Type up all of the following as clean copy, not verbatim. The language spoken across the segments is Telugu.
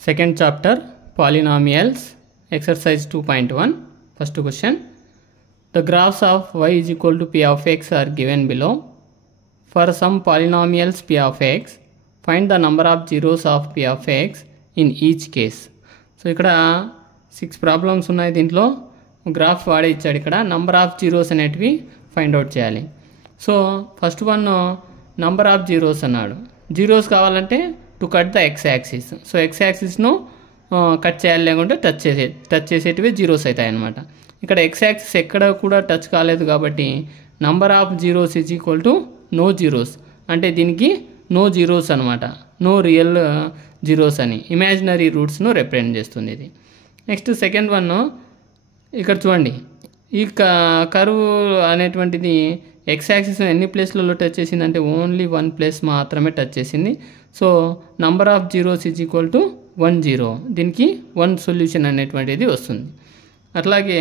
Second chapter, polynomials, exercise 2.1. First question. The graphs of y is equal to p of x are given below. For some polynomials p of x, find the number of zeros of p of x in each case. So ఇక్కడ 6 ప్రాబ్లమ్స్ ఉన్నాయి. దీంట్లో గ్రాఫ్ వాడే ఇచ్చాడు. ఇక్కడ నంబర్ ఆఫ్ జీరోస్ అనేటివి ఫైండ్ అవుట్ చేయాలి. So first one number of zeros అన్నాడు. జీరోస్ కావాలంటే to cut the x axis. So x యాక్సిస్ను కట్ చేయాలి, లేకుంటే టచ్ చేసేటివి జీరోస్ అవుతాయి అన్నమాట. ఇక్కడ ఎక్స్ యాక్సిస్ ఎక్కడ కూడా టచ్ కాలేదు కాబట్టి number of zeros is equal to know zeros. అంటే దీనికి నో జీరోస్ అనమాట, నో రియల్ జీరోస్ అని ఇమాజినరీ రూట్స్ను రిప్రజెంట్ చేస్తుంది ఇది. నెక్స్ట్ సెకండ్ వన్, ఇక్కడ చూడండి, ఈ కర్వ్ అనేటువంటిది ఎక్స్ యాక్సిస్ ఎన్ని ప్లేస్లలో టచ్ చేసింది అంటే ఓన్లీ 1 ప్లేస్ మాత్రమే టచ్ చేసింది. So number of zeros is equal to 1 0. దీనికి 1 సొల్యూషన్ అనేటువంటిది వస్తుంది. అట్లాగే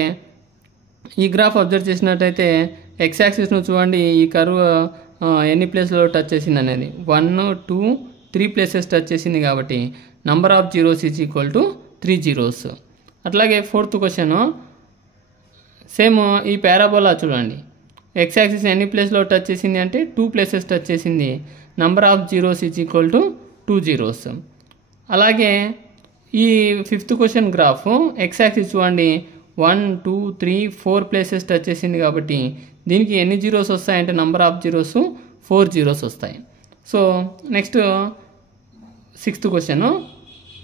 ఈ గ్రాఫ్ అబ్జర్వ్ చేసినట్టయితే ఎక్స్ యాక్సిస్ను చూడండి, ఈ కర్వ్ ఎన్ని ప్లేస్లలో టచ్ చేసింది అనేది 1 2 3 ప్లేసెస్ టచ్ చేసింది కాబట్టి number of zeros is equal to 3 zeros. అట్లాగే ఫోర్త్ క్వశ్చన్ సేమ్ ఈ పారాబోలా చూడండి, ఎక్స్ యాక్సిస్ ఎన్ని ప్లేస్లో టచ్ చేసింది అంటే 2 ప్లేసెస్ టచ్ చేసింది. Number of zeros is equal to 2 zeros. అలాగే ఈ fifth question graph X axis చూడండి 1 2 3 4 ప్లేసెస్ టచ్ చేసింది కాబట్టి దీనికి ఎన్ని జీరోస్ వస్తాయంటే నంబర్ ఆఫ్ జీరోస్ 4 జీరోస్ వస్తాయి. So next sixth question,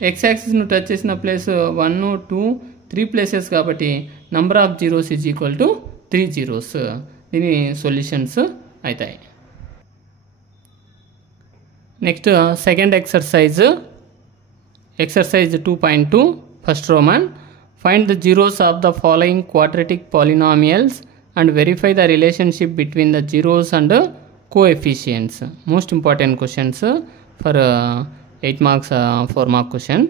x యాక్సిస్ను టచ్ చేసిన ప్లేస్ 1 2 3 ప్లేసెస్ కాబట్టి number of zeros is equal to 3 zeros. దీని సొల్యూషన్స్ అవుతాయి. Next second exercise 2.2. First Roman, find the zeros of the following quadratic polynomials and verify the relationship between the zeros and coefficients. Most important questions for 8 marks 4 mark question.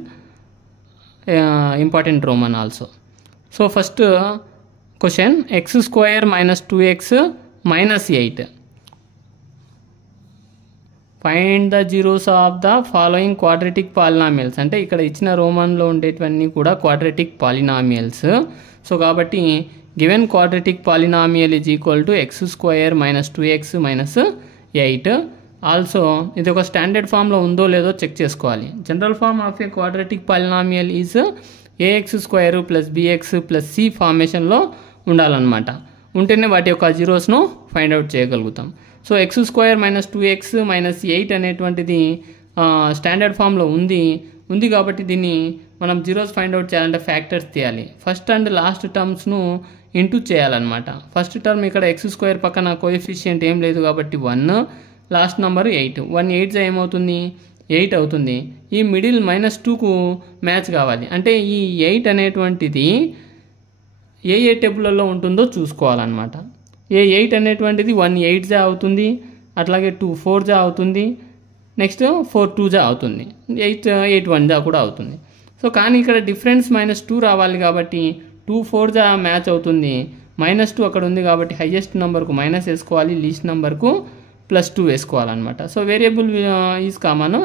Important Roman also. So first question, x square minus 2x minus 8. Find the zeros of the following quadratic polynomials. అంటే ఇక్కడ ఇచ్చిన రోమన్లో ఉండేటివన్నీ కూడా quadratic polynomials. సో కాబట్టి given quadratic polynomial is equal to x square minus 2x minus 8. Also ఇది ఒక స్టాండర్డ్ ఫామ్లో ఉందో లేదో చెక్ చేసుకోవాలి. General form of a quadratic polynomial is ax square plus bx plus c ఫార్మేషన్లో ఉండాలన్నమాట. ఉంటేనే వాటి యొక్క జీరోస్ను ఫైండ్ అవుట్ చేయగలుగుతాం. So x square minus 2x minus 8 అనేటువంటిది స్టాండర్డ్ ఫామ్లో ఉంది కాబట్టి దీన్ని మనం జీరోస్ ఫైండ్ అవుట్ చేయాలంటే ఫ్యాక్టర్స్ తీయాలి. ఫస్ట్ అండ్ లాస్ట్ టర్మ్స్ను ఇంటూ చేయాలన్నమాట. ఫస్ట్ టర్మ్ ఇక్కడ ఎక్స్ స్క్వేర్ పక్కన కోఎఫిషియంట్ ఏం లేదు కాబట్టి 1, లాస్ట్ నెంబర్ 8. 1 8 ఏమవుతుంది 8 అవుతుంది. ఈ మిడిల్ -2కు మ్యాచ్ కావాలి అంటే ఈ 8 అనేటువంటిది ఏ టేబుల్లో ఉంటుందో చూసుకోవాలన్నమాట. ఏ 8 అనేటువంటిది 1 8 అవుతుంది, అట్లాగే 2 4 అవుతుంది, నెక్స్ట్ 4 2 అవుతుంది, 8 1 కూడా అవుతుంది. సో కానీ ఇక్కడ డిఫరెన్స్ -2 రావాలి కాబట్టి 2 4 మ్యాచ్ అవుతుంది. -2 అక్కడ ఉంది కాబట్టి హైయెస్ట్ నెంబర్కు మైనస్ వేసుకోవాలి, లీస్ట్ నెంబర్కు +2 వేసుకోవాలన్నమాట. సో వేరియబుల్ ఈజ్ కామన్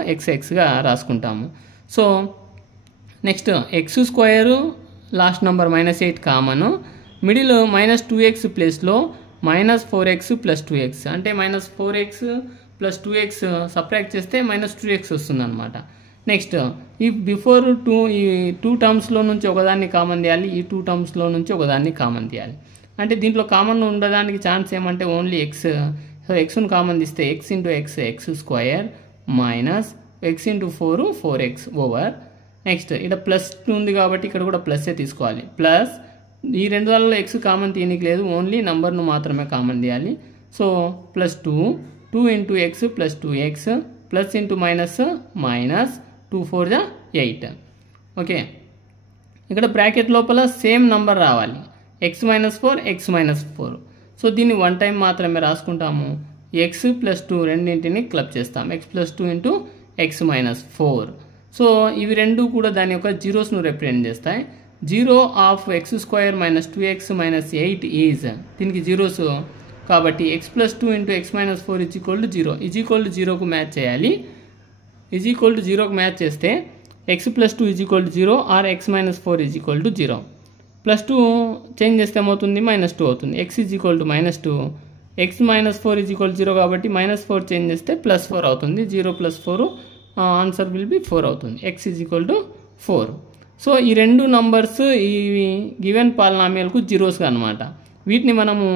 xగా రాసుకుంటాము. So next x square last number -8 common, middle -2x ప్లేస్లో -4x + 2x అంటే -4x + 2x సబ్ట్రాక్ట్ చేస్తే -2x వస్తుంది అనమాట. నెక్స్ట్ ఈ బిఫోర్ ఈ 2 టర్మ్స్లో నుంచి ఒకదాన్ని కామన్ తీయాలి, ఈ 2 టర్మ్స్లో నుంచి ఒకదాన్ని కామన్ తీయాలి. అంటే దీంట్లో కామన్ ఉండడానికి ఛాన్స్ ఏమంటే ఓన్లీ ఎక్స్. సో ఎక్స్ను కామన్ తీస్తే x × x square minus x × 4 4x over. Next ఇక్కడ +2 ఉంది కాబట్టి ఇక్కడ కూడా ప్లస్సే తీసుకోవాలి. ప్లస్ ఈ రెండు వాళ్ళలో x కామన్ తీయనికి లేదు, ఓన్లీ నంబర్ను మాత్రమే కామన్ తీయాలి. So +2 2 × x + 2x plus into minus minus 2 4 8. Okay, ఇక్కడ బ్రాకెట్ లోపల సేమ్ నంబర్ రావాలి, x - 4 x - 4. సో దీన్ని 1 టైం మాత్రమే రాసుకుంటాము. x + 2 రెండింటిని క్లబ్ చేస్తాం, x + 2 × x - 4. సో ఇవి రెండు కూడా దాని యొక్క జీరోస్ను రిప్రజెంట్ చేస్తాయి. 0 ఆఫ్ x² - 2x - 8 ఈజ్, దీనికి జీరోస్ కాబట్టి x plus 2 into x minus 4 is equal to 0 is equal to 0కు మ్యాచ్ చేయాలి. ఈజ్ ఈక్వల్ టు 0కు మ్యాచ్ చేస్తే x plus 2 is equal to 0 or x minus 4 is equal to 0. Plus 2 change చేస్తే ఏమవుతుంది, మైనస్ 2 అవుతుంది. X is equal to minus 2, x minus 4 is equal 0 కాబట్టి మైనస్ 4 చేంజ్ చేస్తే ప్లస్ 4 అవుతుంది. 0 ప్లస్ 4 ఆన్సర్ విల్ బి 4 అవుతుంది. X is equal to 4. So ఈ రెండు నంబర్స్ ఈ గివెన్ పాలినామియల్కు జీరోస్గా అనమాట. వీటిని మనము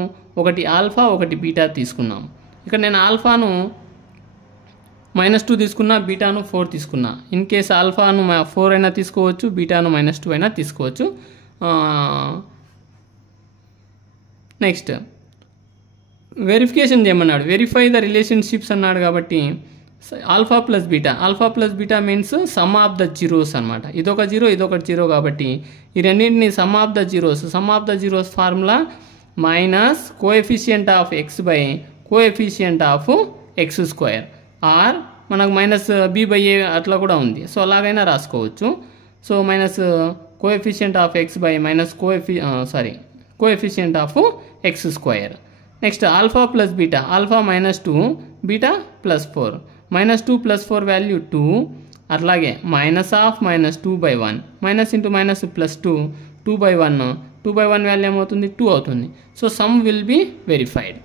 ఒకటి ఆల్ఫా ఒకటి బీటా తీసుకున్నాం. ఇక్కడ నేను ఆల్ఫాను -2 తీసుకున్నా, బీటాను 4 తీసుకున్నా. ఇన్ కేస్ ఆల్ఫాను 4 అయినా తీసుకోవచ్చు, బీటాను -2 అయినా తీసుకోవచ్చు. నెక్స్ట్ వెరిఫికేషన్ చేయమన్నాడు. వెరిఫై ద రిలేషన్షిప్స్ అన్నాడు కాబట్టి alpha plus beta means sum of the zeros అనమాట. ఇదొక జీరో ఇదొకటి జీరో కాబట్టి ఈ రెండింటిని sum of the zeros formula minus coefficient of x by coefficient of x square, or మనకు మైనస్ బి బై ఏ అట్లా కూడా ఉంది. సో అలాగైనా రాసుకోవచ్చు. So minus coefficient of x by minus coefficient of x square. Next alpha plus beta, alpha -2 beta +4, -2 + 4 value 2. అట్లాగే minus of -2/1, minus into minus +2, 2/1, 2/1 value ఏమవుతుంది 2 అవుతుంది. So sum will be verified.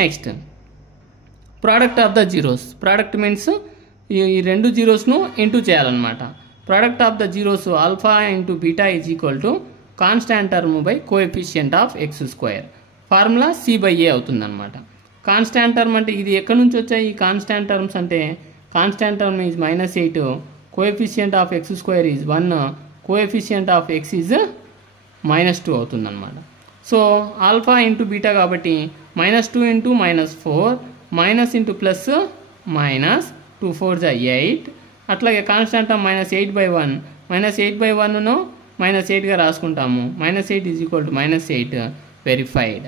Next product of the zeros. Product means ఈ రెండు జీరోస్ను ఇంటూ చేయాలన్నమాట. Product of the zeros alpha into beta is equal to constant term by coefficient of x square. Formula c by a అవుతుంది అనమాట. కాన్స్టాంట్ టర్మ్ అంటే ఇది ఎక్కడి నుంచి వచ్చాయి ఈ కాన్స్టాంట్ టర్మ్స్ అంటే, constant term is -8, coefficient of x square is 1, coefficient of X is -2 అవుతుంది అనమాట. సో ఆల్ఫా ఇంటూ బీటా కాబట్టి -2 into -4, minus into plus minus 2 4 8. అట్లాగే constant term -8/1, -8/1ను -8గా రాసుకుంటాము. -8 is equal to -8 verified.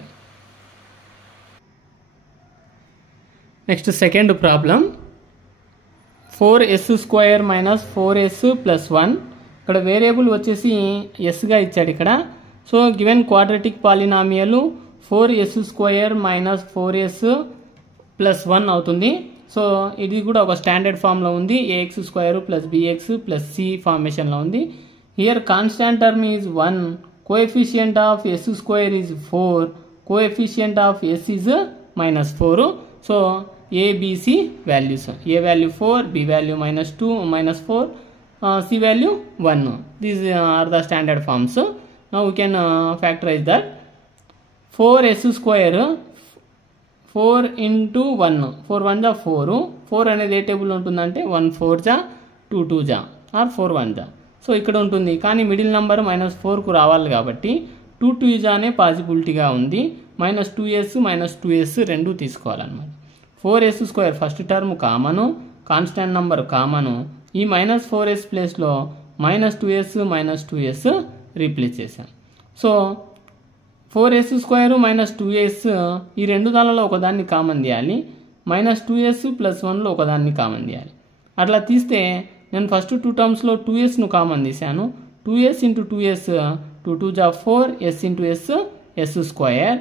Next second problem 4s² - 4s + 1. ఇక్కడ వేరియబుల్ వచ్చేసి ఎస్గా ఇచ్చాడు ఇక్కడ. So given quadratic polynomial 4s² - 4s + 1 అవుతుంది. సో ఇది కూడా ఒక స్టాండర్డ్ ఫామ్లో ఉంది. ax² + bx + c ఫార్మేషన్లో ఉంది. Here constant term is 1, coefficient of s² is 4, coefficient of s is -4. So ABC values, A value 4, B value -2, -4, C value 1. These are the standard forms. Now we can factorize that. 4s², 4 into 1, 4 1 ja 4. 4 అనేది ఏ టేబుల్ ఉంటుందంటే 1 4 ja 2 2 ja or 4 1 ja. So ఇక్కడ ఉంటుంది కానీ మిడిల్ నెంబర్ -4కు రావాలి కాబట్టి 2 2 ja అనే పాసిబిలిటీగా ఉంది. -2s -2s రెండు తీసుకోవాలన్నమాట. 4s² first term common, constant number common. ఈ -4s ప్లేస్లో -2s -2s రీప్లేస్ చేశాం. సో 4s² -2s ఈ రెండు దానిలో ఒకదాన్ని కామన్ తీయాలి. -2s + 1లో ఒకదాన్ని కామన్ తీయాలి. అట్లా తీస్తే నేను ఫస్ట్ 2 టర్మ్స్లో 2sను కామన్ తీశాను. 2s into 2s 2 2 ja 4, s into s s²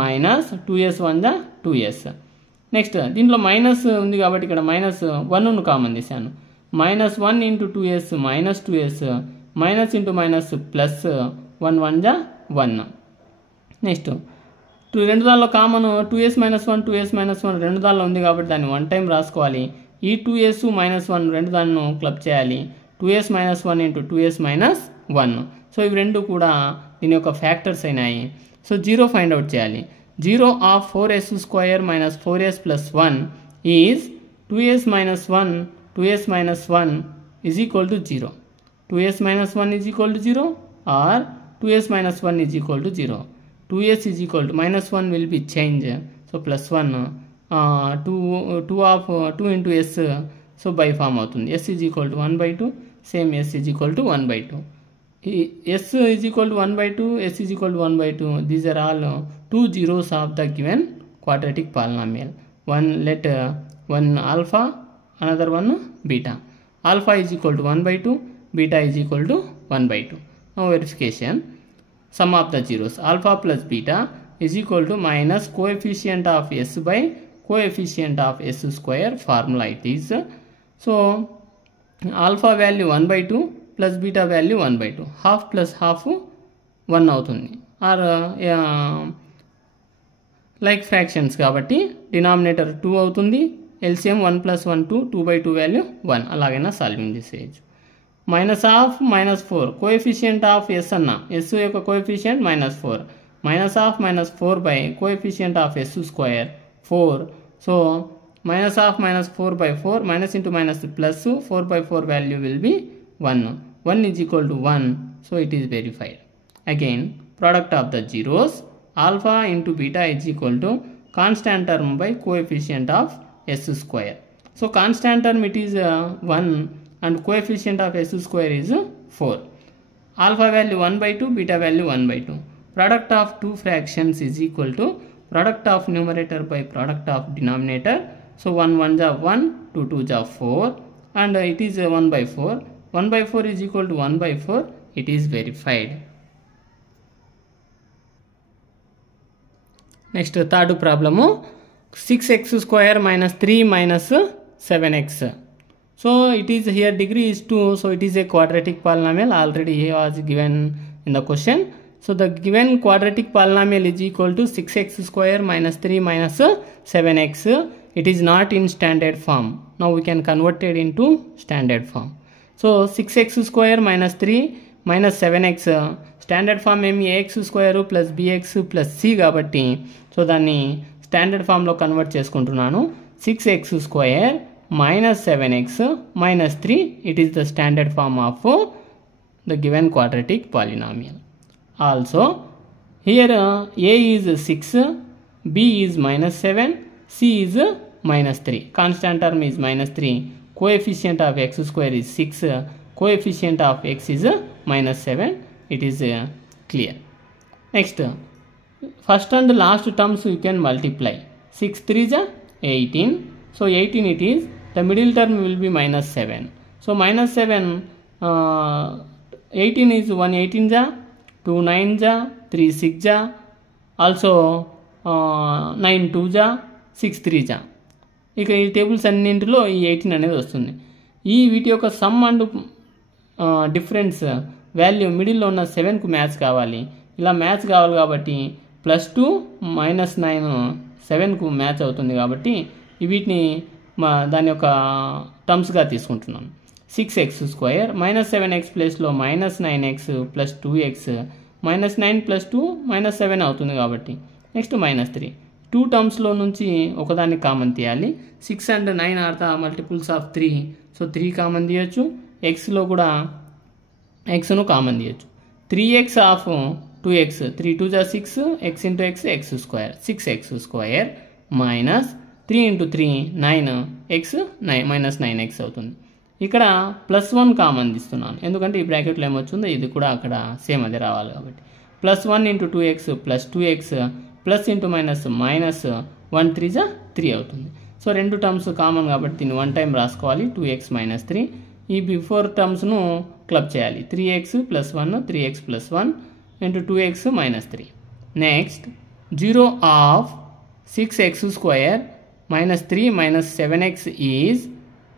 minus 2s 1 ja 2s. Next దీంట్లో మైనస్ ఉంది కాబట్టి ఇక్కడ -1ను కామన్ తీశాను. -1 into 2s -2s, minus into minus plus 1 1 ja 1. Next రెండు దానిలో కామన్ 2s -1 2s -1 రెండు దానిలో ఉంది కాబట్టి దాన్ని 1 టైం రాసుకోవాలి. ఈ 2s -1 రెండు దాన్ని క్లబ్ చేయాలి. 2s -1 into 2s -1. సో ఇవి రెండు కూడా దీని యొక్క ఫ్యాక్టర్స్ అయినాయి. సో 0 ఫైండ్ అవుట్ చేయాలి. 0 of 4s² - 4s + 1 is 2s - 1 is equal to 0. 2s - 1 is equal to 0 or 2s - 1 is equal to 0. 2s is equal to -1 will be change. So +1 2 into s. So by form అవుతుంది. s is equal to 1/2. Same s is equal to 1/2. S is equal to 1/2, s is equal to 1/2. These are all two zeros of the given quadratic polynomial. One alpha, another one beta. Alpha is equal to 1/2, beta is equal to 1/2. Now verification. Sum of the zeros. Alpha plus beta is equal to minus coefficient of s by coefficient of s square formula it is. So alpha value 1 by 2 plus beta value 1 by 2, half plus half 1 అవుతుంది, ఆర్ లైక్ ఫ్రాక్షన్స్ కాబట్టి డినామినేటర్ 2 అవుతుంది, ఎల్సిఎం 1 plus 1 2, 2 by 2 వాల్యూ 1, అలాగైనా సాల్వింగ్ చేసేయచ్చు. Minus of -4 coefficient of s అన్న, ఎస్ యొక్క coefficient -4, minus of -4 by coefficient of s square 4. So minus of -4 by 4, minus into minus plus 4 by 4 value will be 1. 1 is equal to 1, so it is verified. Again, product of the zeros, alpha into beta is equal to constant term by coefficient of s square. So constant term it is 1 and coefficient of s square is 4. Alpha value 1 by 2, beta value 1 by 2. Product of two fractions is equal to product of numerator by product of denominator. So 1 1 ja 1, 2 2 ja 4, and it is 1 by 4. 1 by 4 is equal to 1 by 4. It is verified. Next third problem, 6x square minus 3 minus 7x. So it is here degree is 2, so it is a quadratic polynomial, already he was given in the question. So the given quadratic polynomial is equal to 6x square minus 3 minus 7x. It is not in standard form. Now we can convert it into standard form. So 6x square minus 3 minus 7x standard form ఏమి ax square plus bx plus c కాబట్టి సో దాన్ని స్టాండర్డ్ ఫామ్ లో కన్వర్ట్ చేసుకుంటున్నాను. 6x square minus 7x minus 3, it is the standard form of the given quadratic polynomial. Also here a is 6, b is minus 7, c is minus 3. Constant term is minus 3. Coefficient of x square is 6. Coefficient of x is minus 7. It is clear. Next, first and last terms you can multiply. 6 3 is 18. So 18 it is. The middle term will be minus 7. So minus 7, 18 is 1 18 ja, 2 9 ja, 3 6 ja, also 9 2 ja, 6 3 ja. ఇక ఈ టేబుల్స్ అన్నింటిలో ఈ 18 అనేది వస్తుంది. ఈ వీటి యొక్క సమ్ అండ్ డిఫరెన్స్ వాల్యూ మిడిల్లో ఉన్న 7కు మ్యాచ్ కావాలి. ఇలా మ్యాచ్ కావాలి కాబట్టి +2 -9 7కు మ్యాచ్ అవుతుంది కాబట్టి వీటిని దాని యొక్క టర్మ్స్గా తీసుకుంటున్నాను. 6x స్క్వేర్ -7x ప్లేస్లో -9x + 2x, -9 + 2 -7 అవుతుంది కాబట్టి నెక్స్ట్ -3. 2 టర్మ్స్లో నుంచి ఒకదాన్ని కామన్ తీయాలి. 6 and 9 are the multiples of 3, so 3 common తీయచ్చు. ఎక్స్లో కూడా ఎక్స్ను కామన్ తీయచ్చు. 3x of 2x, 3 2 ja 6, x into x x square, 6x square minus 3 into 3 9, x -9x అవుతుంది. ఇక్కడ +1 కామన్ తీస్తున్నాను ఎందుకంటే ఈ బ్రాకెట్లో ఏమొచ్చిందో ఇది కూడా అక్కడ సేమ్ అదే రావాలి కాబట్టి. +1 into 2x + 2x plus into minus -1 3 ja 3 అవుతుంది. సో రెండు టర్మ్స్ కామన్ కాబట్టి దీన్ని 1 టైం రాసుకోవాలి. 2x - 3. ఈ బిఫోర్ టర్మ్స్ను క్లబ్ చేయాలి. 3x + 1 3x + 1 into 2x - 3. Next 0 of 6x square -3 - 7x is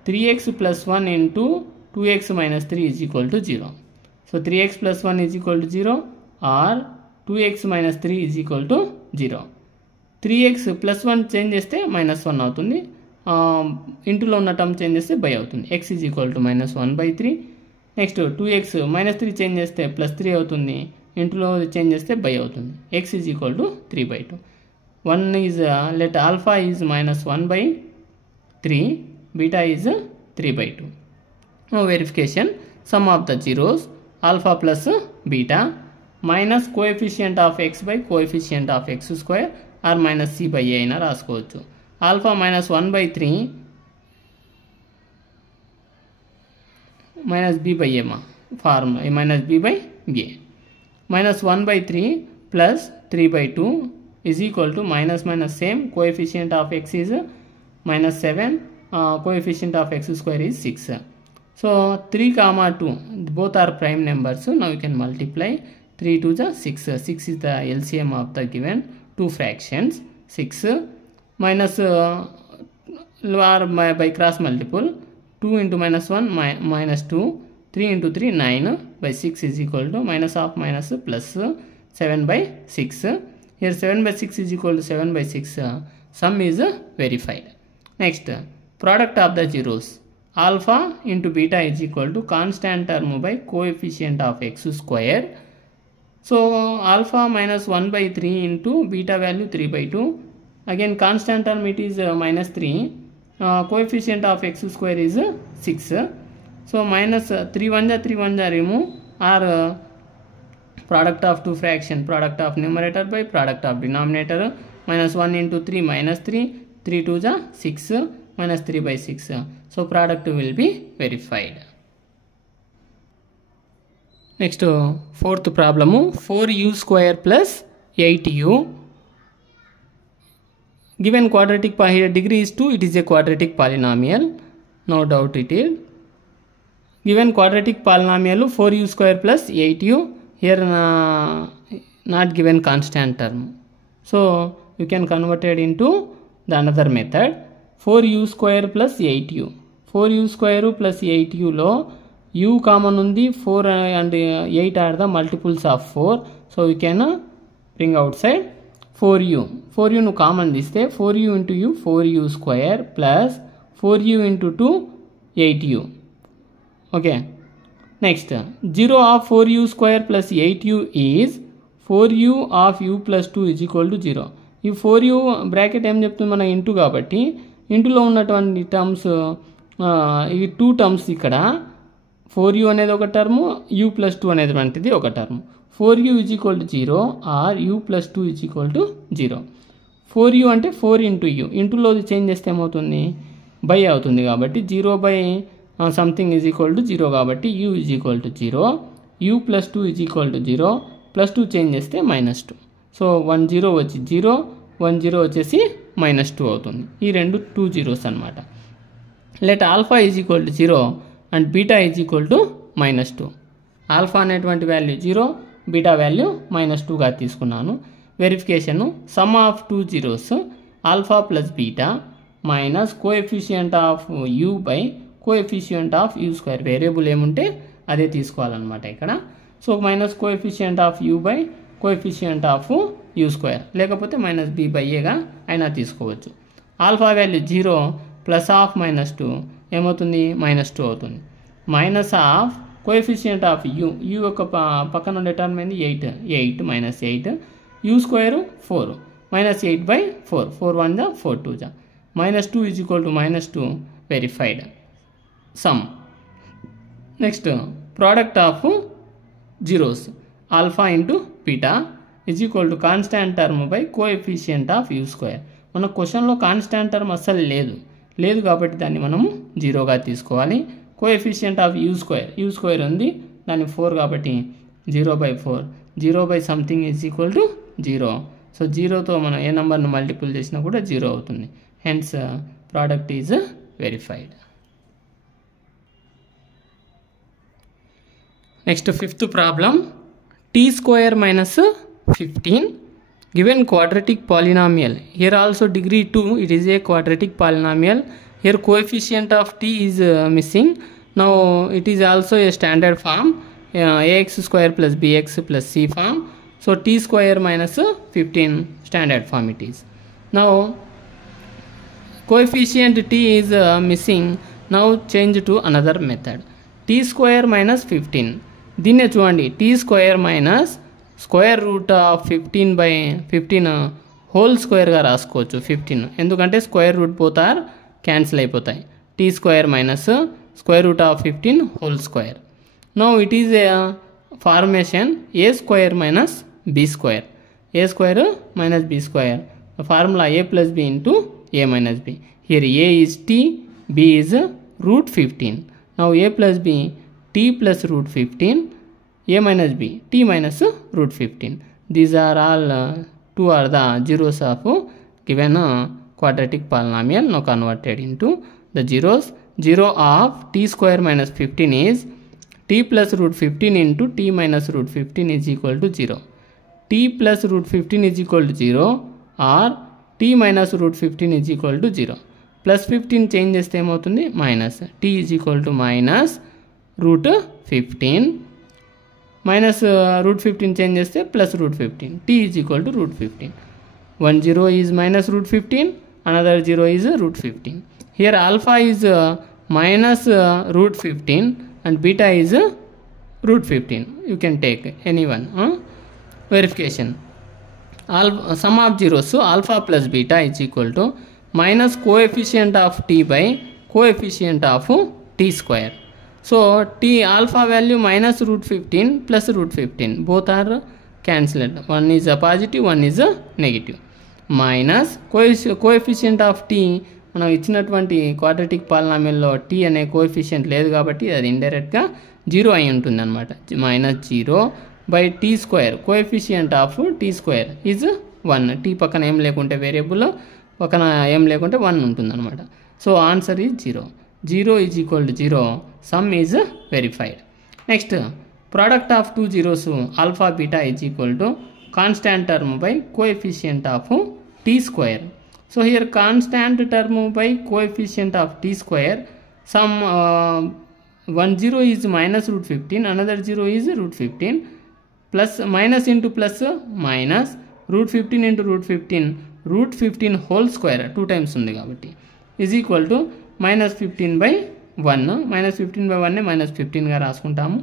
3x + 1 into 2x - 3 is equal to 0. So 3x + 1 is equal to 0 or 2x - 3 is equal to 0. 3x + 1 change చేస్తే -1 అవుతుంది. ఇంటులో ఉన్న టర్మ్ చేంజ్ చేస్తే బై అవుతుంది. x is equal to -1/3. Next 2x -3 change చేస్తే +3 అవుతుంది. ఇంటులో చేంజ్ చేస్తే బై అవుతుంది. x is equal to 3/2. 1 is let alpha is -1/3, beta is 3/2. Now verification, sum of the zeros, alpha plus beta minus coefficient of x by coefficient of x square or minus c by a అయినా రాసుకోవచ్చు. alpha -1/3 minus b by a form minus b by a -1/3 plus 3/2 is equal to minus same, coefficient of x is -7, coefficient of x square is 6. So 3, 2 both are prime numbers. So now you can multiply. 3 2 ja 6. 6 is the LCM of the given 2 fractions 6 minus by cross multiple 2 into minus 1 minus 2 3 into 3 9 by 6 is equal to minus of minus plus 7 by 6. Here 7 by 6 is equal to 7 by 6. Sum is verified. Next, product of the zeros. Alpha into beta is equal to constant term by coefficient of x square. So alpha minus 1 by 3 into beta value 3 by 2. Again constant term it is minus 3. Coefficient of x square is 6. So minus 3 1 remove or product of two fraction, product of numerator by product of denominator. Minus 1 into 3 minus 3, 3 2 6 minus 3 by 6. So product will be verified. Next, fourth problem, 4u square plus 8u. Given quadratic, here degree is 2, it is a quadratic polynomial, no doubt it is. Given quadratic polynomial 4u square plus 8u, here not given constant term. So you can convert it into the another method. 4u square plus 8u. 4u square plus 8u lo u common undi, 4 and 8 are the multiples of 4. So we can bring outside 4u. 4u nu common diste 4u into u 4u square plus 4u into 2 8u. Okay. Next, 0 of 4u square plus 8u is 4u of u plus 2 is equal to 0. ఈ 4u బ్రాకెట్ ఏం చెప్తుంది మన ఇంటూ కాబట్టి ఇంటూలో ఉన్నటువంటి టర్మ్స్ ఈ 2 టర్మ్స్ ఇక్కడ 4u అనేది ఒక టర్ము u ప్లస్ 2 అనేటువంటిది ఒక term. 4u is equal to 0 or u plus 2 is equal to 0. 4u అంటే 4 into u, ఇంటూలో చేంజ్ చేస్తే ఏమవుతుంది బై అవుతుంది కాబట్టి 0 by something is equal to 0 కాబట్టి u is equal to 0, u plus 2 is equal to 0, plus 2 change చేస్తే minus 2. సో 1 0 వచ్చి 0, 1 0 వచ్చేసి minus 2 అవుతుంది. ఈ రెండు 2 zeros అనమాట. Let alpha is equal to 0 and beta is equal to minus 2. Alpha అనేటువంటి వాల్యూ 0, బీటా వాల్యూ minus 2గా తీసుకున్నాను. Verification some of 2 zeros alpha plus beta minus coefficient of you by coefficient of you square. Variable ఏముంటే అదే తీసుకోవాలన్నమాట ఇక్కడ. So minus coefficient of you by coefficient of you square, లేకపోతే మైనస్ బి బై ఏగా అయినా తీసుకోవచ్చు. Alpha value 0 plus of minus 2 ఏమవుతుంది minus 2 అవుతుంది. Minus of coefficient of you, you యొక్క పక్కన ఉండే టర్మ్ ఏంది 8 minus 8, you square 4 minus 8 by 4, 4 1 4 2 minus 2 is equal to minus 2, verified. Sum. Next, product of zeros alpha into beta is equal to constant term by coefficient of u square. మన క్వశ్చన్లో కాన్స్టాంట్ టర్మ్ అస్సలు లేదు కాబట్టి దాన్ని మనము 0గా తీసుకోవాలి. కోఎఫిషియంట్ ఆఫ్ యూ స్క్వేర్ ఉంది, దాన్ని 4 కాబట్టి 0 by 4, 0 by something is equal to 0. So 0తో మనం ఏ నెంబర్ను మల్టిపుల్ చేసినా కూడా 0 అవుతుంది. Hence product is verified. Next, fifth problem, t square minus 15. Given quadratic polynomial, here also degree 2, it is a quadratic polynomial. Here coefficient of t is missing. Now it is also a standard form, ax square plus bx plus c form. So t square minus 15 standard form it is. Now coefficient t is missing. Now change to another method. t square minus 15. దీన్నే చూడండి, t square minus square root of 15 by 15 whole స్క్వేర్గా రాసుకోవచ్చు. 15 ఎందుకంటే స్క్వేర్ రూట్ పోతారు, క్యాన్సిల్ అయిపోతాయి. T square minus square root of 15 whole square. No it is a formation a square minus b square, a square minus b square, formula a plus b into a minus b. Here a is t, b is root 15. Now a plus b t plus root 15, a minus b, t minus root 15. These are all two are the zeros of given quadratic polynomial. Now converted into the zeros. 0 of t square minus 15 is t plus root 15 into t minus root 15 is equal to 0. t plus root 15 is equal to 0 or t minus root 15 is equal to 0. Plus 15 change చేస్తే ఏమవుతుంది minus t is equal to minus root 15 minus root 15 change చేస్తే plus root 15 t is equal to root 15. One 0 is minus root 15, another 0 is root 15. Here alpha is minus root 15 and beta is root 15. You can take anyone. Verification. Sum of zeros, so alpha plus beta is equal to minus coefficient of t by coefficient of t square. So t alpha value minus root 15 plus root 15 both are cancelled. One is a positive, one is a negative. Minus coefficient of t మనం ఇచ్చినటువంటి క్వాడ్రాటిక్ పాలినామియల్లో t అనే కోఎఫిషియంట్ లేదు కాబట్టి అది ఇండైరెక్ట్గా 0 అయి ఉంటుంది అనమాట. Minus 0 by t square coefficient of t square is 1. t పక్కన ఏం లేకుంటే వేరియబుల్ పక్కన ఏం లేకుంటే 1 ఉంటుంది అనమాట. So answer is 0. 0 is equal to 0. Some is verified. Next product of two zeros alpha beta is equal to constant term by coefficient of t square. So here constant term by coefficient of t square, some one 0 is minus root 15, another 0 is root 15, plus minus into plus minus root 15 into root 15, root 15 whole square 2 times ఉంది కాబట్టి is equal to minus 15 by 1. minus 15 by 1 minus 15 గా రాసుకుంటాము.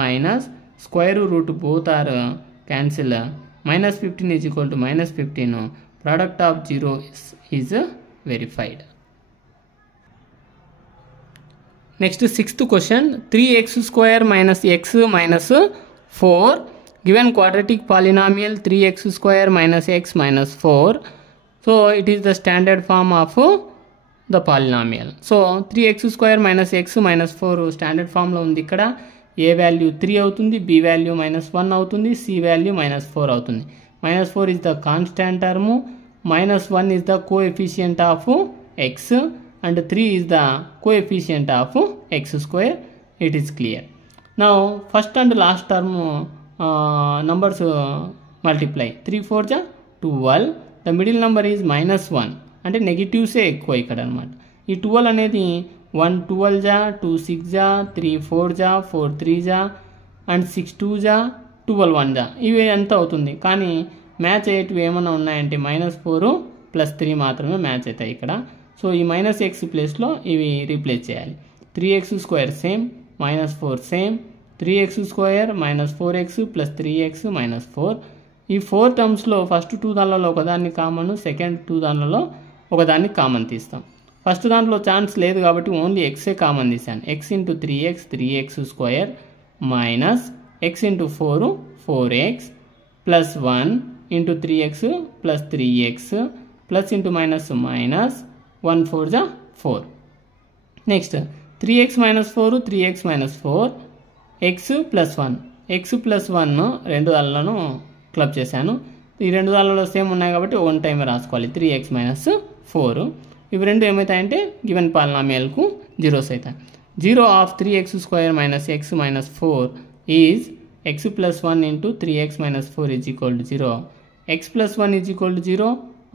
minus square root both are cancel. minus 15 is equal to minus 15. Product of 0 is verified. Next, sixth question. 3x square minus x minus 4. Given quadratic polynomial 3x square minus x minus 4. So it is the standard form of the polynomial. So 3x square minus x minus 4 standard form లో ఉంది. ఇక్కడ a value 3 అవుతుంది, b value minus 1 అవుతుంది, c value minus 4 అవుతుంది. minus 4 is the constant term, minus 1 is the coefficient of x and 3 is the coefficient of x square. It is clear. Now first and last term numbers multiply. 3 4 ja 12. The middle number is minus 1 అంటే నెగిటివ్సే ఎక్కువ ఇక్కడ అనమాట. ఈ 12 అనేది 1 12 జా 2 6 జా 3 4 జా 4 3 జా అండ్ 6 2 జా 12 1 జా ఇవి ఎంత అవుతుంది. కానీ మ్యాచ్ అయ్యేటివి ఏమైనా ఉన్నాయంటే మైనస్ 4 ప్లస్ 3 మాత్రమే మ్యాచ్ అవుతాయి ఇక్కడ. సో ఈ మైనస్ ఎక్స్ ప్లేస్లో ఇవి రీప్లేస్ చేయాలి. 3x square same, minus 4 same, 3x square minus 4x plus 3x minus 4. ఈ 4 టర్మ్స్లో ఫస్ట్ 2 దానిలో ఒకదాన్ని కామన్, సెకండ్ 2 దానిలో ఒకదాన్ని కామన్ తీస్తాం. ఫస్ట్ దాంట్లో ఛాన్స్ లేదు కాబట్టి ఓన్లీ ఎక్సే కామన్ తీసాను. x into 3x 3x square minus x into 4 4x plus 1 into 3x plus 3x plus into minus minus 1 4 జా 4. Next 3x minus 4 3x minus 4 x plus 1 x plus 1 రెండు దానిలను క్లబ్ చేశాను. ఈ రెండు దానిలో సేమ్ ఉన్నాయి కాబట్టి 1 టైం రాసుకోవాలి. 3x మైనస్ 4 ఇవి రెండు ఏమవుతాయంటే గివెన్ పాలినామియల్కు జీరోస్ అవుతాయి. 0 of 3x square minus x minus 4 is x plus 1 into 3x minus 4 is equal to 0. x plus 1 is equal to 0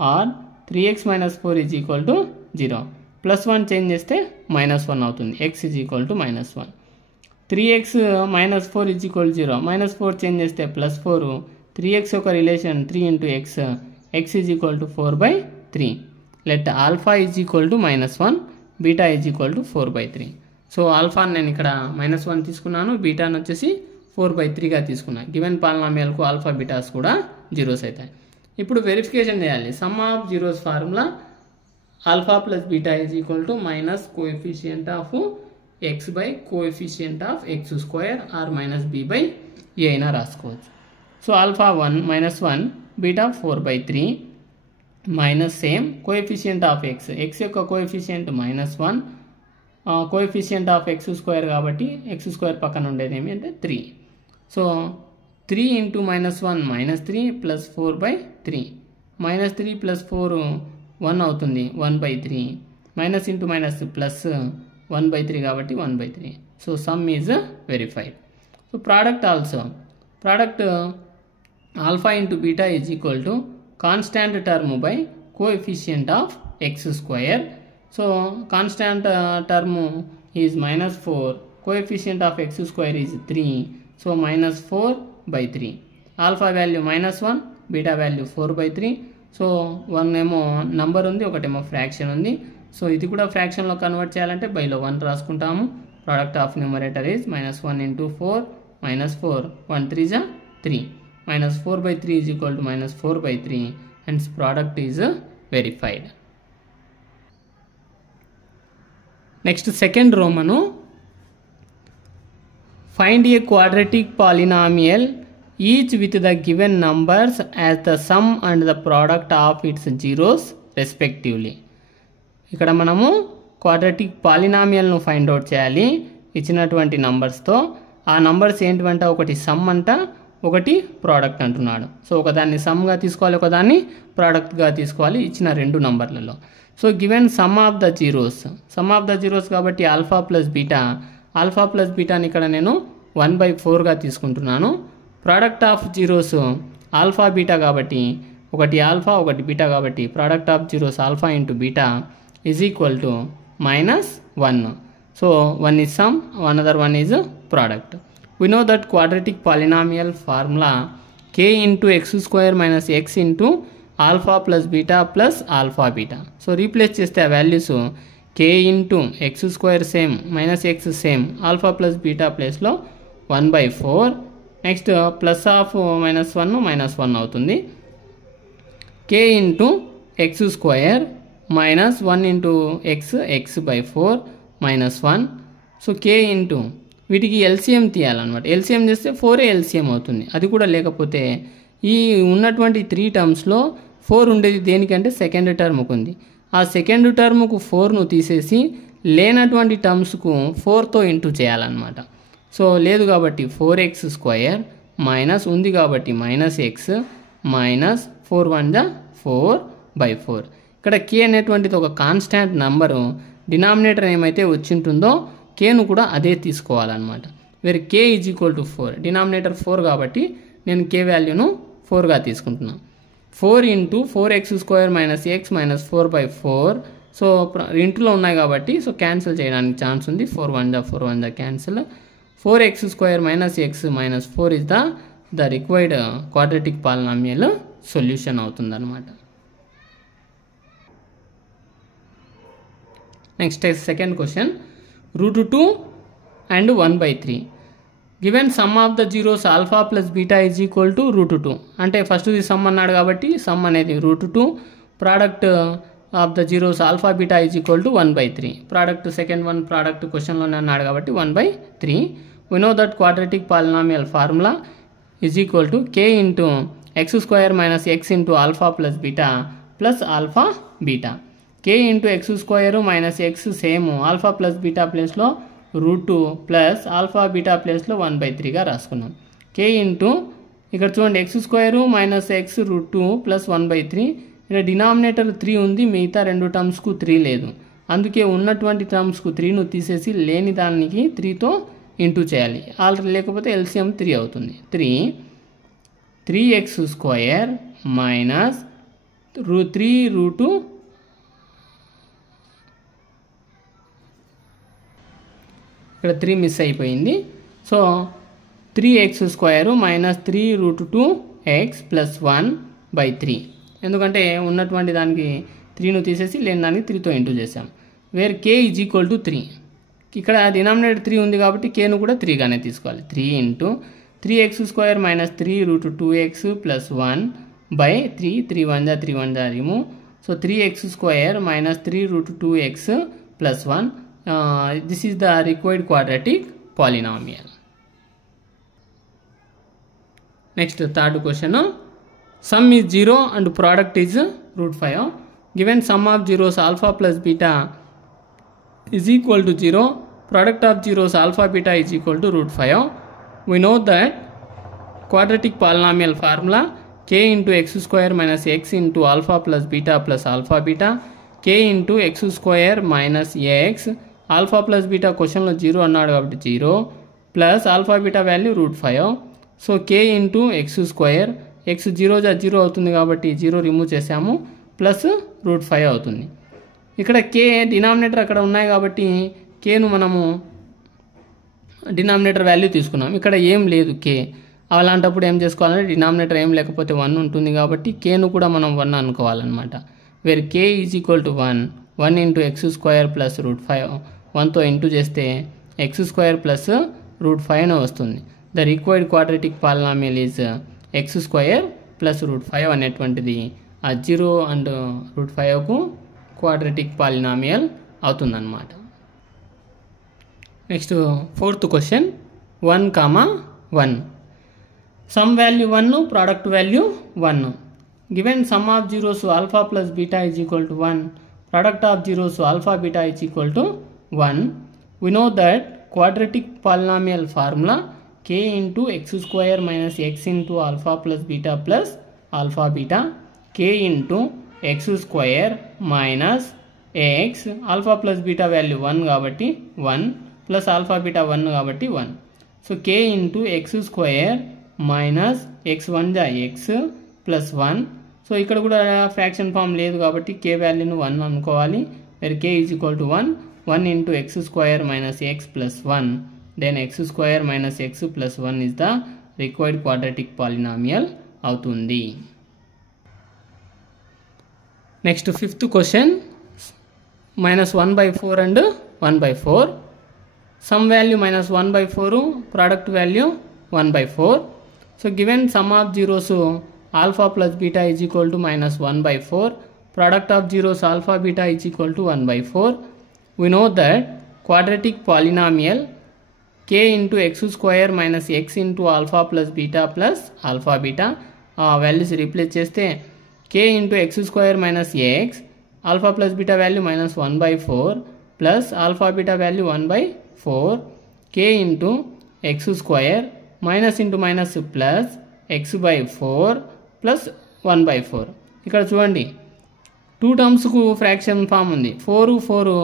or 3x minus 4 is equal to 0. Plus 1 change చేస్తే minus 1 అవుతుంది. x is equal to minus 1. 3x minus 4 is equal to 0. minus 4 change చేస్తే plus 4. 3x యొక్క relation 3 into x. x is equal to 4 by 3. Let alpha is equal to minus 1, beta is equal to 4 by 3. So alpha నేను ఇక్కడ minus 1 తీసుకున్నాను, బీటాను వచ్చేసి 4 by 3గా తీసుకున్నా. గివెన్ పాలినామియల్కు ఆల్ఫా బీటాస్ కూడా జీరోస్ అవుతాయి. ఇప్పుడు వెరిఫికేషన్ చేయాలి. Sum of zeros formula alpha plus beta is equal to minus coefficient of x by coefficient of x square or minus b by a అయినా రాసుకోవచ్చు. So alpha 1 minus 1 beta 4 by 3 minus same coefficient of x, x యొక్క coefficient minus 1, coefficient of x square కాబట్టి ఎక్స్ స్క్వేర్ పక్కన ఉండేది ఏమి అంటే 3. So 3 into minus 1 minus 3 plus 4 by 3 minus 3 plus 4 1 అవుతుంది 1 by 3 minus into minus plus 1 by 3 కాబట్టి 1 by 3. So some is verified. So product also product alpha into beta is equal to constant term by coefficient of x square. So constant term is minus 4, coefficient of x square is 3, so minus 4 by 3. Alpha value minus 1, beta value 4 by 3. So 1 ఏమో నంబర్ ఉంది, ఒకటేమో ఫ్రాక్షన్ ఉంది. సో ఇది కూడా ఫ్రాక్షన్లో కన్వర్ట్ చేయాలంటే బైలో 1 రాసుకుంటాము. Product of numerator is -1 into 4 -4, 1 3 is 3, -4 by 3 is equal to -4 by 3, hence product is verified. Next second Romanu, find a quadratic polynomial each with the given numbers as the sum and the product of its zeros respectively. ఇక్కడ మనము క్వాడ్రాటిక్ పాలినామియల్ను ఫైండ్ అవుట్ చేయాలి ఇచ్చినటువంటి నంబర్స్తో. ఆ నంబర్స్ ఏంటివంట, ఒకటి సమ్ అంట, ఒకటి ప్రోడక్ట్ అంటున్నాడు. సో ఒకదాన్ని సమ్గా తీసుకోవాలి, ఒకదాన్ని ప్రోడక్ట్గా తీసుకోవాలి ఇచ్చిన రెండు నంబర్లలో. So given sum of the zeros కాబట్టి ఆల్ఫా ప్లస్ బీటాని ఇక్కడ నేను 1/4గా తీసుకుంటున్నాను. Product of zeros alpha beta కాబట్టి ఒకటి ఆల్ఫా ఒకటి బీటా కాబట్టి product of zeros alpha into beta is equal to -1. So 1 is sum, another 1 is product. We know that quadratic polynomial formula k into x square minus x into alpha plus alpha beta. So replace చేస్తే ఆ values k into x square same minus x same alpha plus beta ప్లేస్లో 1/4. నెక్స్ట్ ప్లస్ ఆఫ్ -1 అవుతుంది. k into x square minus 1 into x/4 -1. So k into వీటికి ఎల్సిఎం తీయాలన్నమాట. ఎల్సిఎం చేస్తే 4 ఎల్సిఎం అవుతుంది. అది కూడా లేకపోతే ఈ ఉన్నటువంటి 3 టర్మ్స్లో 4 ఉండేది దేనికంటే సెకండ్ టర్మ్కు ఉంది. ఆ సెకండ్ టర్మ్కు 4ను తీసేసి లేనటువంటి టర్మ్స్కు 4తో ఇంటూ చేయాలన్నమాట. సో లేదు కాబట్టి 4x² మైనస్ ఉంది కాబట్టి -x మైనస్ 4 1 4/4. ఇక్కడ k అనేటువంటిది ఒక కాన్స్టాంట్ నంబరు. డినామినేటర్ ఏమైతే వచ్చింటుందో కేను కూడా అదే తీసుకోవాలన్నమాట. వేరే k is equal to 4, denominator 4 కాబట్టి నేను k వాల్యూను 4గా తీసుకుంటున్నాను. 4 into 4x² minus x minus 4/4. So ఇంట్లో ఉన్నాయి కాబట్టి సో క్యాన్సిల్ చేయడానికి ఛాన్స్ ఉంది. 4 1 cancel. 4x² minus x minus 4 is the required quadratic polynomial solution అవుతుంది అనమాట. Next second question, √2 and 1/3. Given sum of the zeros alpha plus beta is equal to √2. అంటే ఫస్ట్ ది సమ్ అన్నాడు కాబట్టి సమ్ అనేది √2, product of the zeros alpha beta is equal to 1/3. Product second one product క్వశ్చన్లోనే అన్నాడు కాబట్టి 1/3. We know that quadratic polynomial formula is equal to k into x² minus x into alpha plus beta plus alpha beta. k into x² minus x same alpha plus beta ప్లేస్లో √2 ప్లస్ ఆల్ఫా బీటా ప్లేస్లో 1/3గా రాసుకున్నాం. k ఇంటూ ఇక్కడ చూడండి x² మైనస్ x √2 ప్లస్ 1/3. ఇక్కడ డినామినేటర్ 3 ఉంది, మిగతా రెండు టర్మ్స్కు 3 లేదు. అందుకే ఉన్నటువంటి టర్మ్స్కు 3ను తీసేసి లేని దానికి 3తో ఇంటూ చేయాలి. లేకపోతే ఎల్సిఎం 3 అవుతుంది. 3x² మైనస్ 3√2 ఇక్కడ 3 మిస్ అయిపోయింది. So 3x² minus 3√2x plus 1/3. ఎందుకంటే ఉన్నటువంటి దానికి 3ను తీసేసి లేని దానికి 3తో ఇంటూ చేసాం. Where k is equal to 3. ఇక్కడ డినామినేటర్ 3 ఉంది కాబట్టి kను కూడా 3గానే తీసుకోవాలి. 3 into 3x² minus 3√2x plus 1/3. 3 1 remove. So 3x² minus 3√2x plus 1. This is the required quadratic polynomial. Next third question, sum is 0 and product is √5. Given sum of zeros alpha plus beta is equal to 0, product of zeros alpha beta is equal to √5. We know that quadratic polynomial formula k into x² minus x into alpha plus alpha beta, k into x² minus x, alpha plus beta క్వశ్చన్లో 0 అన్నాడు కాబట్టి 0 plus alpha beta value √5. So k into x² X 0 0 అవుతుంది కాబట్టి 0 రిమూవ్ చేసాము, ప్లస్ √5 అవుతుంది. ఇక్కడ కే డినామినేటర్ అక్కడ ఉన్నాయి కాబట్టి కేను మనము డినామినేటర్ వాల్యూ తీసుకున్నాం. ఇక్కడ ఏం లేదు కే, అలాంటప్పుడు ఏం చేసుకోవాలంటే డినామినేటర్ ఏం లేకపోతే 1 ఉంటుంది కాబట్టి కేను కూడా మనం 1 అనుకోవాలన్నమాట. Where k is equal to 1 into x² plus √5, 1తో ఇంటూ చేస్తే x² ప్లస్ √5 వస్తుంది. The required quadratic polynomial is x² plus √5 అనేటువంటిది ఆ 0 అండ్ √5కు క్వాడ్రాటిక్ పాలినామియల్ అవుతుందన్నమాట. Next 4th question 1, sum value 1, product value 1. Given sum of zeros alpha plus beta is equal to 1, product of zeros alpha beta is equal to 1. We know that quadratic polynomial formula k into x² minus x into alpha plus alpha beta, k into x² minus x, alpha plus beta value 1 కాబట్టి 1 plus alpha beta 1 కాబట్టి 1. So k into x² minus x1 జా x plus 1. సో ఇక్కడ కూడా ఫ్రాక్షన్ ఫామ్ లేదు కాబట్టి k వాల్యూను 1 అనుకోవాలి. మరి k is equal to 1 into x² minus x plus 1, then x² minus x plus 1 is the required quadratic polynomial అవుతుంది. Next 5th question -1/4 and 1/4. Some value -1/4, product value 1/4. So given sum of zeros alpha plus beta is equal to -1/4, product of zeros alpha beta is equal to 1/4. We know that quadratic polynomial k into x² minus x into alpha plus alpha beta values replace చేస్తే k into x² minus x, alpha plus beta value -1/4 plus alpha beta value 1/4, k into x² minus into minus plus x/4 plus 1/4. ఇక్కడ చూడండి 2 టర్మ్స్కు ఫ్రాక్షన్ ఫామ్ ఉంది. 4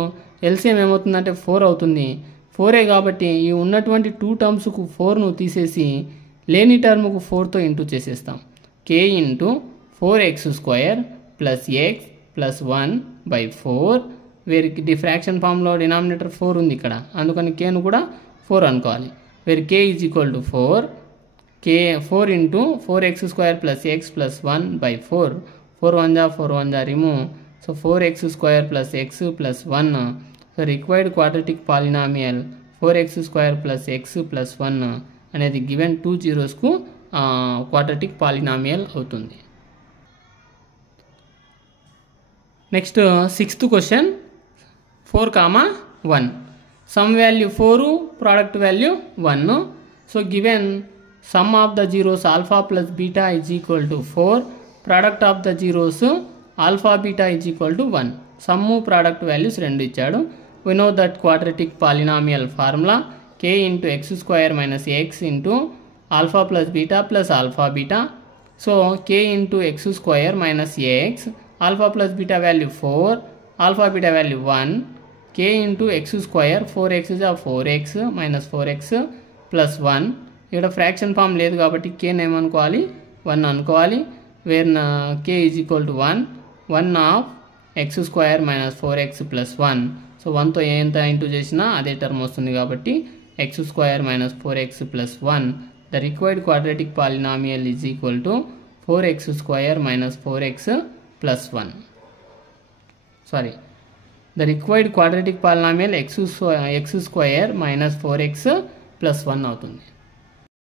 ఎల్సిఎం ఏమవుతుందంటే 4 అవుతుంది. 4 కాబట్టి ఈ ఉన్నటువంటి 2 టర్మ్స్కు 4ను తీసేసి లేని టర్మ్కు 4తో ఇంటూ చేసేస్తాం. k into 4x² plus x plus 1/4, వేరికి ది ఫ్రాక్షన్ ఫామ్లో డినామినేటర్ 4 ఉంది ఇక్కడ, అందుకని కేను కూడా 4 అనుకోవాలి. Where k is equal to 4, k 4 into 4x² plus x plus 1/4, 4 1 జా remove, so 4x² plus x plus 1. So required quadratic polynomial 4x² plus x plus 1 అనేది గివెన్ 2 జీరోస్కు క్వాడ్రాటిక్ పాలినామియల్ అవుతుంది. Next 6th question 4, 1. Sum value 4, product value 1. So given sum of the zeros alpha plus beta is equal to 4, product of the zeros alpha beta is equal to 1. Sum product values 2 ఇచ్చాడు. We know that quadratic polynomial formula k into x² minus x into alpha plus alpha beta. So k into x² minus x, alpha plus beta value 4, alpha beta value 1, k into x², 4x is 4x minus 4x plus 1. ఇక్కడ ఫ్రాక్షన్ ఫామ్ లేదు కాబట్టి k ఏమనుకోవాలి 1 అనుకోవాలి. Where k is equal to 1 of x² minus 4x plus 1. So 1తో ఎంత ఇంటూ చేసినా అదే టర్మ్ వస్తుంది కాబట్టి x² minus 4x plus 1. The required quadratic polynomial is equal to 4x² minus 4x plus 1. Sorry, the required quadratic polynomial x² minus 4x plus 1 అవుతుంది.